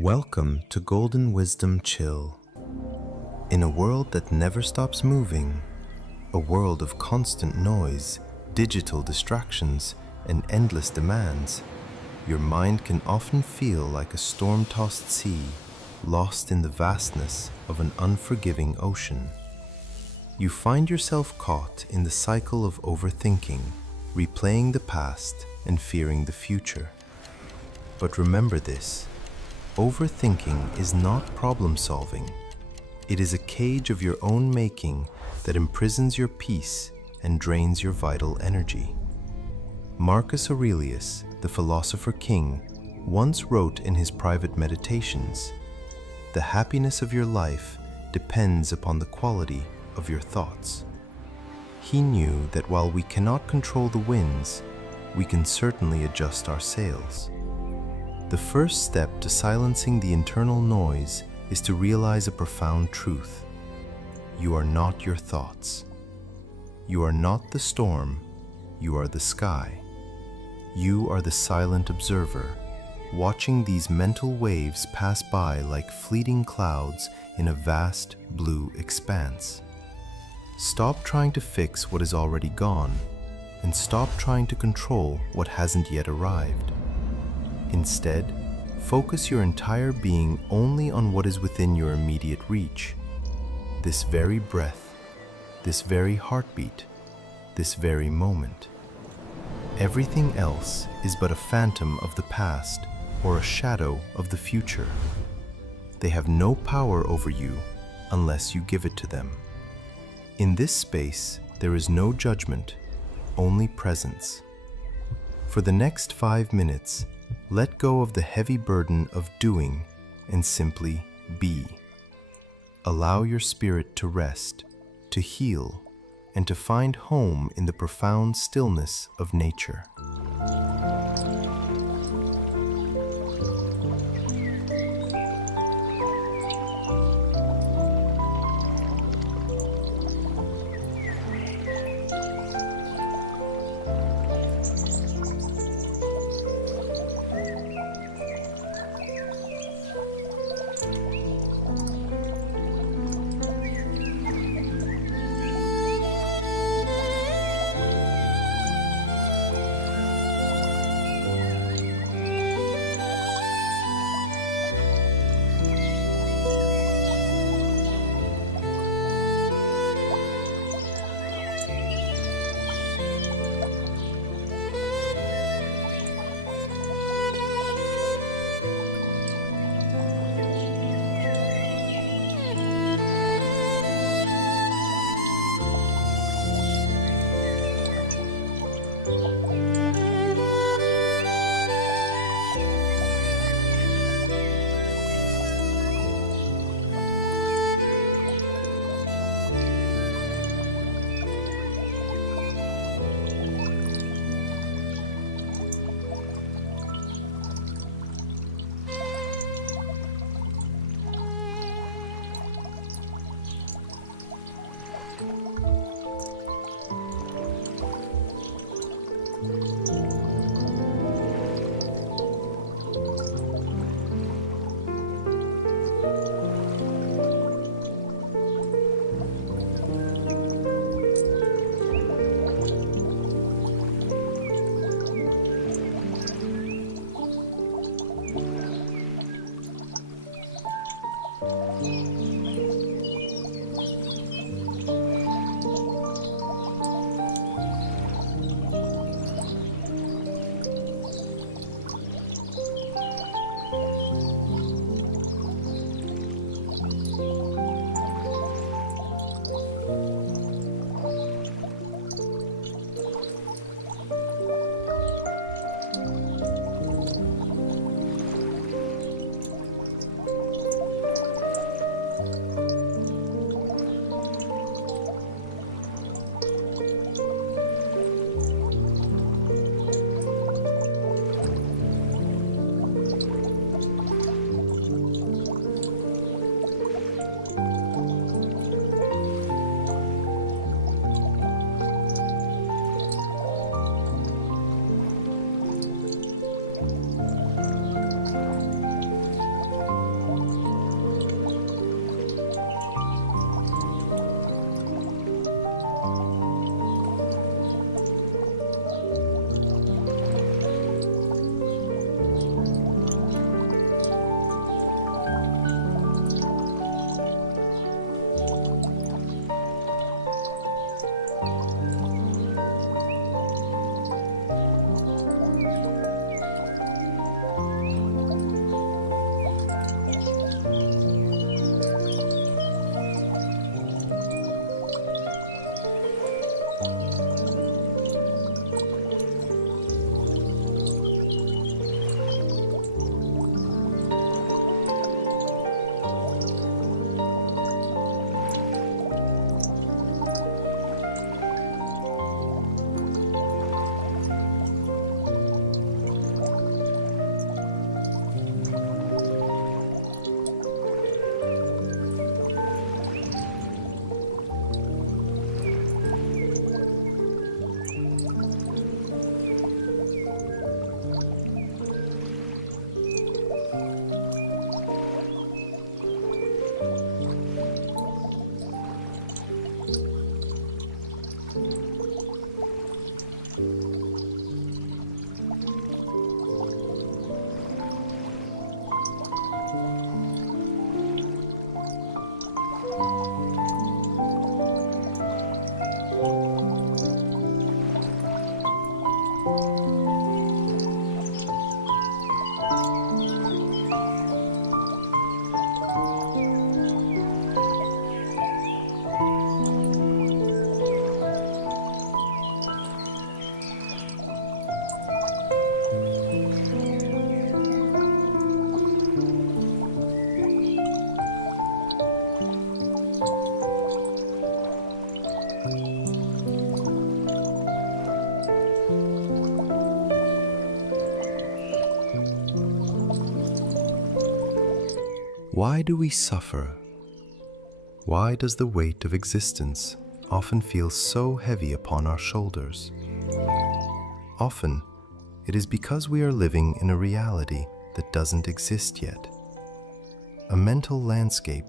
Welcome to Golden Wisdom Chill. In a world that never stops moving, a world of constant noise, digital distractions, and endless demands, your mind can often feel like a storm-tossed sea, lost in the vastness of an unforgiving ocean. You find yourself caught in the cycle of overthinking, replaying the past and fearing the future. But remember this: overthinking is not problem solving. It is a cage of your own making that imprisons your peace and drains your vital energy. Marcus Aurelius, the philosopher-king, once wrote in his private meditations, "The happiness of your life depends upon the quality of your thoughts." He knew that while we cannot control the winds, we can certainly adjust our sails. The first step to silencing the internal noise is to realize a profound truth. You are not your thoughts. You are not the storm, you are the sky. You are the silent observer, watching these mental waves pass by like fleeting clouds in a vast blue expanse. Stop trying to fix what is already gone, and stop trying to control what hasn't yet arrived. Instead, focus your entire being only on what is within your immediate reach. This very breath, this very heartbeat, this very moment. Everything else is but a phantom of the past or a shadow of the future. They have no power over you unless you give it to them. In this space, there is no judgment, only presence. For the next 5 minutes, let go of the heavy burden of doing and simply be. Allow your spirit to rest, to heal, and to find home in the profound stillness of nature. Why do we suffer? Why does the weight of existence often feel so heavy upon our shoulders? Often, it is because we are living in a reality that doesn't exist yet. A mental landscape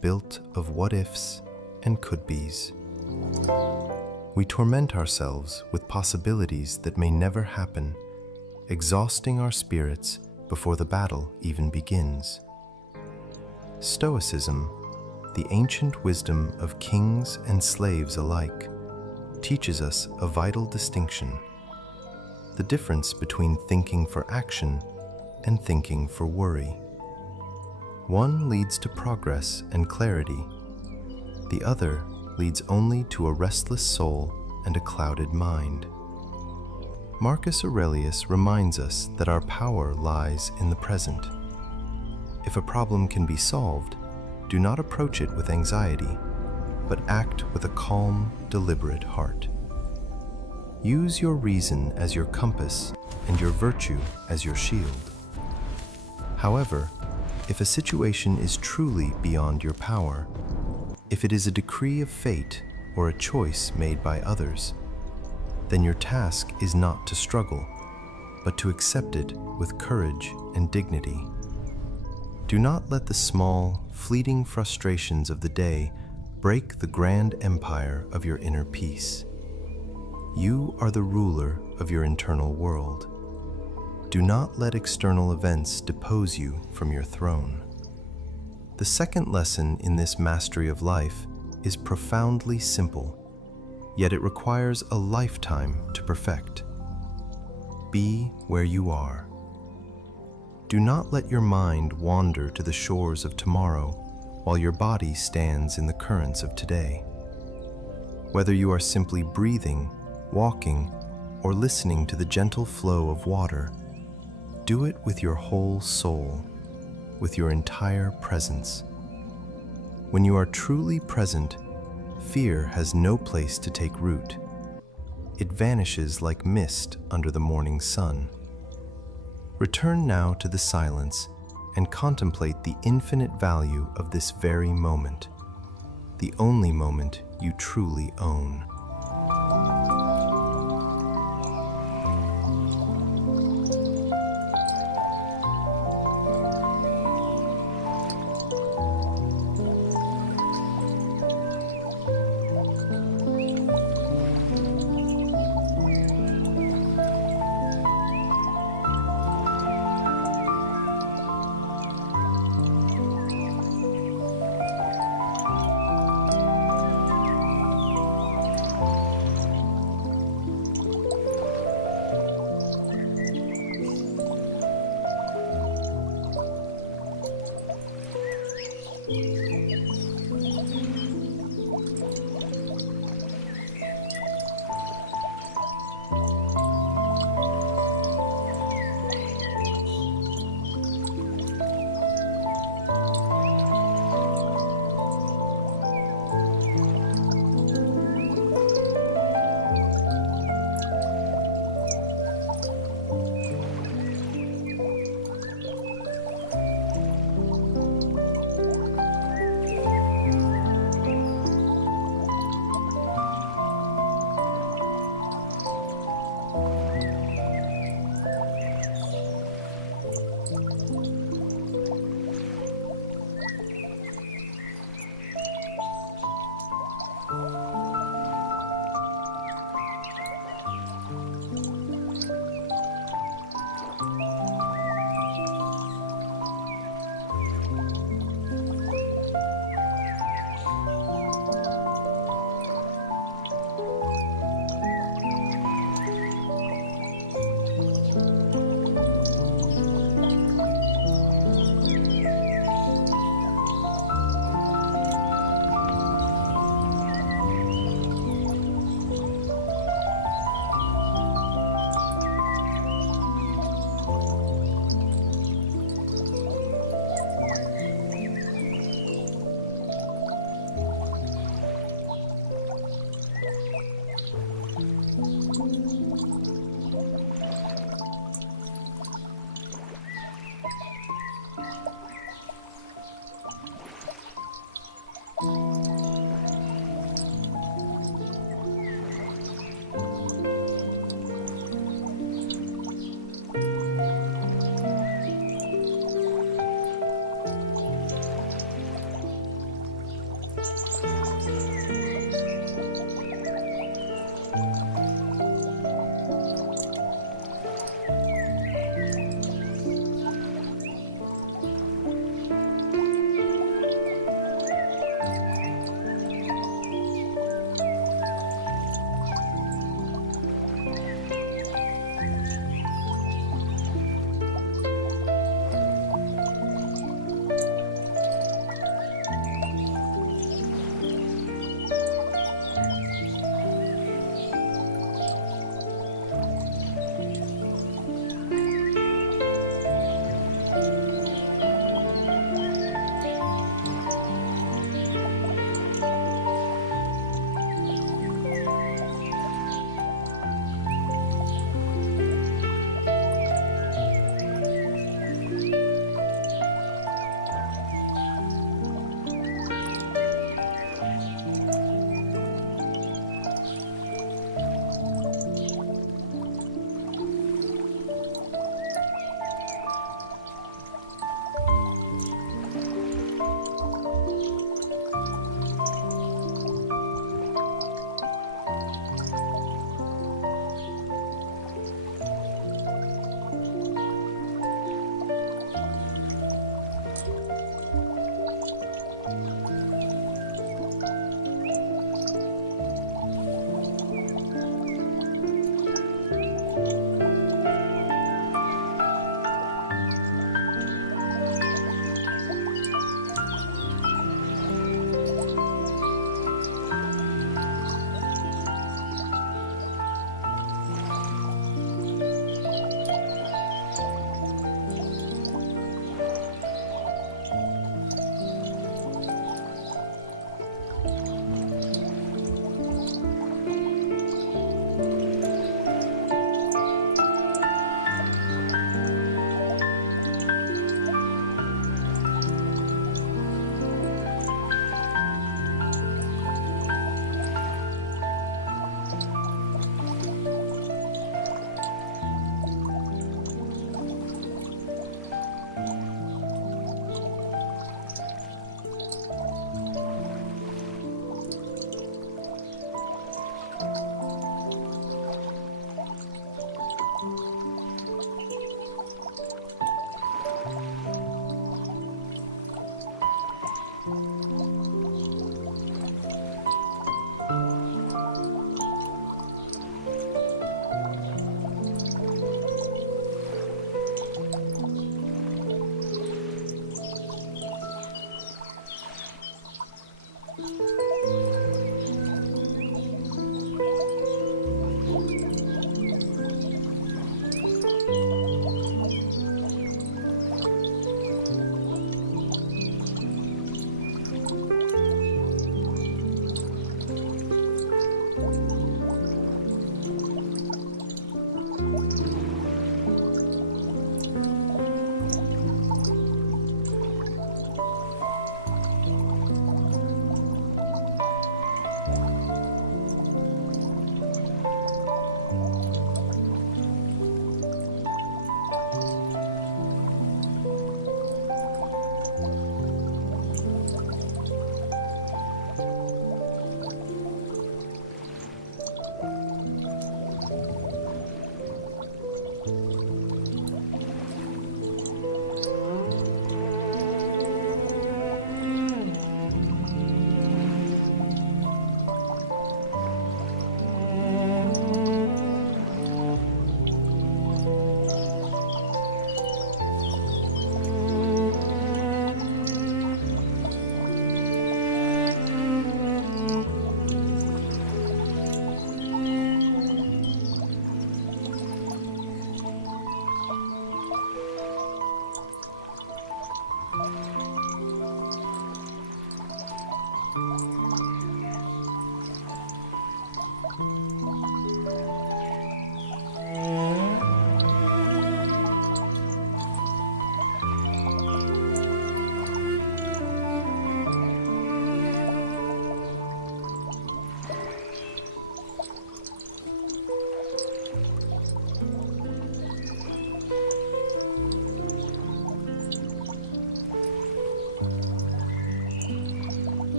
built of what-ifs and could-bes. We torment ourselves with possibilities that may never happen, exhausting our spirits before the battle even begins. Stoicism, the ancient wisdom of kings and slaves alike, teaches us a vital distinction: the difference between thinking for action and thinking for worry. One leads to progress and clarity. The other leads only to a restless soul and a clouded mind. Marcus Aurelius reminds us that our power lies in the present. If a problem can be solved, do not approach it with anxiety, but act with a calm, deliberate heart. Use your reason as your compass and your virtue as your shield. However, if a situation is truly beyond your power, if it is a decree of fate or a choice made by others, then your task is not to struggle, but to accept it with courage and dignity. Do not let the small, fleeting frustrations of the day break the grand empire of your inner peace. You are the ruler of your internal world. Do not let external events depose you from your throne. The second lesson in this mastery of life is profoundly simple, yet it requires a lifetime to perfect. Be where you are. Do not let your mind wander to the shores of tomorrow while your body stands in the currents of today. Whether you are simply breathing, walking, or listening to the gentle flow of water, do it with your whole soul, with your entire presence. When you are truly present, fear has no place to take root. It vanishes like mist under the morning sun. Return now to the silence and contemplate the infinite value of this very moment, the only moment you truly own.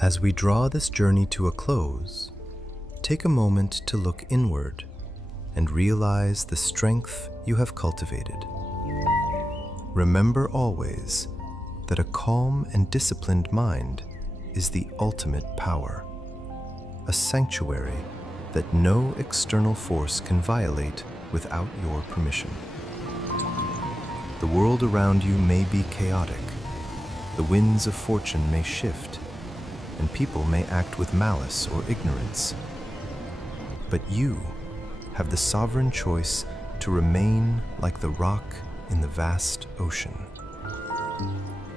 As we draw this journey to a close, take a moment to look inward and realize the strength you have cultivated. Remember always that a calm and disciplined mind is the ultimate power, a sanctuary that no external force can violate without your permission. The world around you may be chaotic, the winds of fortune may shift, and people may act with malice or ignorance. But you have the sovereign choice to remain like the rock in the vast ocean.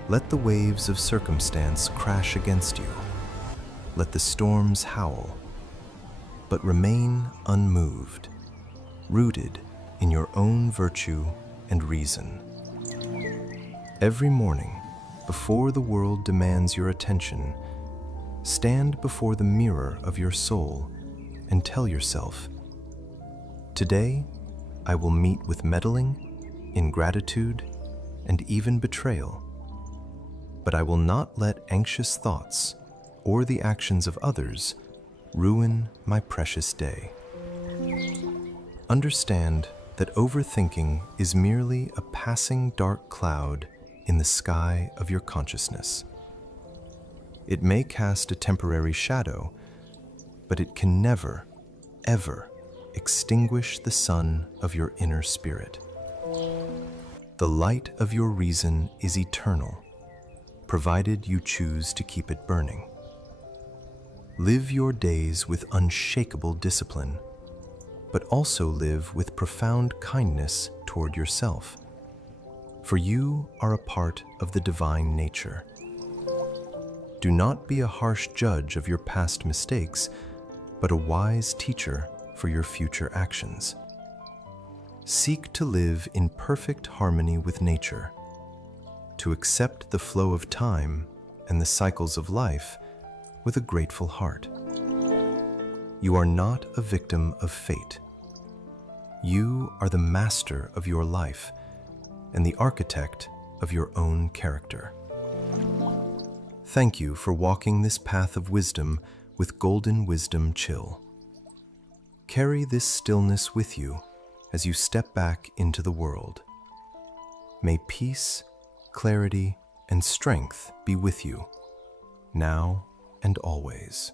Let the waves of circumstance crash against you. Let the storms howl, but remain unmoved, rooted in your own virtue and reason. Every morning, before the world demands your attention, stand before the mirror of your soul and tell yourself, "Today, I will meet with meddling, ingratitude, and even betrayal. But I will not let anxious thoughts or the actions of others ruin my precious day." Understand that overthinking is merely a passing dark cloud in the sky of your consciousness. It may cast a temporary shadow, but it can never, ever extinguish the sun of your inner spirit. The light of your reason is eternal, provided you choose to keep it burning. Live your days with unshakable discipline, but also live with profound kindness toward yourself, for you are a part of the divine nature. Do not be a harsh judge of your past mistakes, but a wise teacher for your future actions. Seek to live in perfect harmony with nature. to accept the flow of time and the cycles of life with a grateful heart. You are not a victim of fate. You are the master of your life and the architect of your own character. Thank you for walking this path of wisdom with Golden Wisdom Chill. Carry this stillness with you as you step back into the world. May peace, clarity, and strength be with you, now and always.